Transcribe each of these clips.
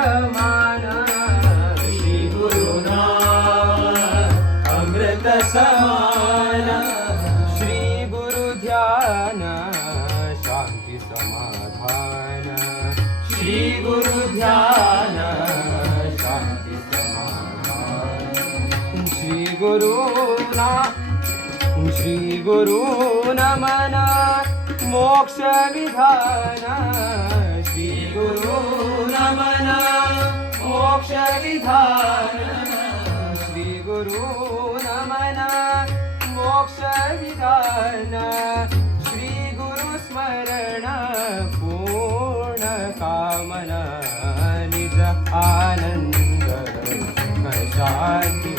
समान श्री गुरुनाम अमृत समान श्री गुरु ध्यान शांती समाधान श्री गुरु ध्यान शांती समाधान श्री गुरु नमन मोक्ष विधान श्री गुरु नमन मोक्ष विधान श्री गुरु नमन मोक्ष विधान श्री गुरु स्मरण पूर्ण कामना निज आनंद शांती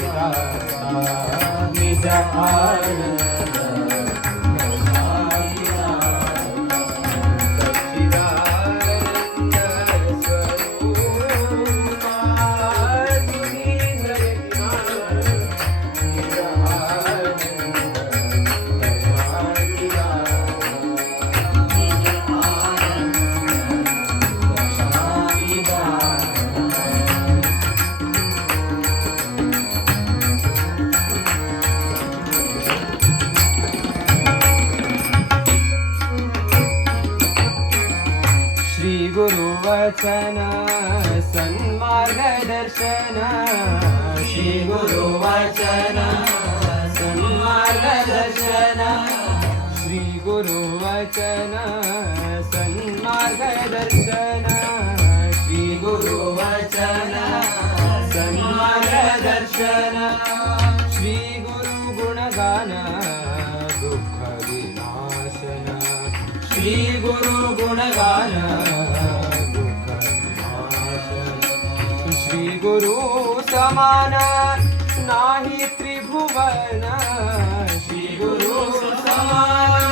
निज आनंद श्री गुरु वचन सन्मार्गदर्शन श्री गुरु वचन सन्मार्गदर्शन श्री गुरु वचन सन्मार्गदर्शन श्री गुरु वचन सन्मार्गदर्शन श्री गुरु गुणगान दुःख विनाशन श्री गुरु गुणगान दुःख विनाशन श्री गुरु समान नाही त्रिभुवन श्री गुरु समान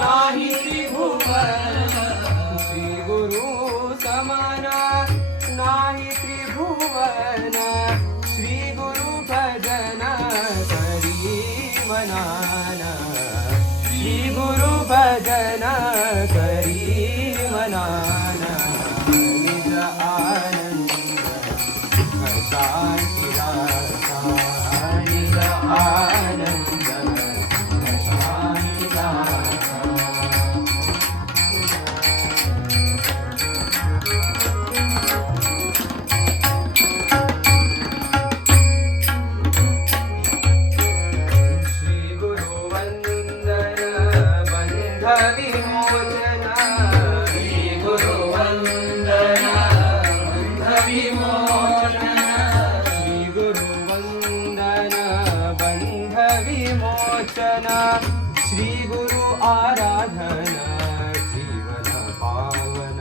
नाही त्रिभुवन श्री गुरु समान नाही त्रिभुवन श्री गुरु भजन करी मनाना श्री गुरु भजन करी मनाना निज आनंद शांती रासा निज आनंद शांती रासा विमोचन श्री गुरु वंदन बंध विमोचन श्री गुरु वंदन बंध विमोचन श्री गुरु आराधना जीवन पावन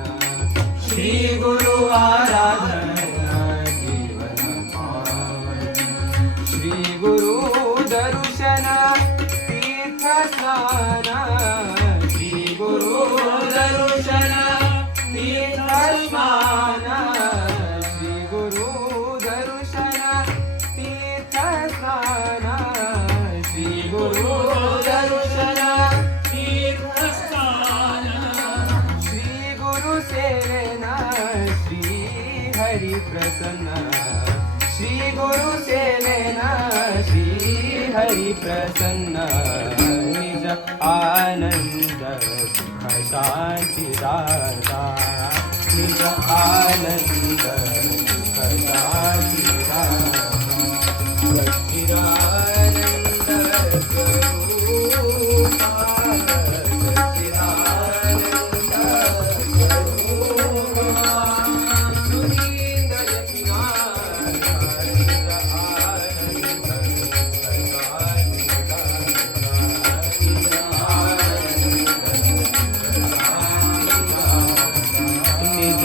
श्री गुरु आराधना जीवन पावन श्री गुरु दर्शन तीर्थ स्नान गुरु दर्शन तीर्थ स्नान श्री गुरु दर्शन तीर्थ स्नान श्री गुरु दर्शन तीर्थ स्नान श्री गुरु सेवना श्री हरि प्रसन्न श्री गुरु सेवना श्री हरि प्रसन्न निज आनंद सुख शांती दाता निज आनंद सुख शांती दाता सच्चिदानंद स्वरूपा सच्चिदानंद स्वरूपा सुनील यतिनाथ निज आनंद सुख शांती दाता निज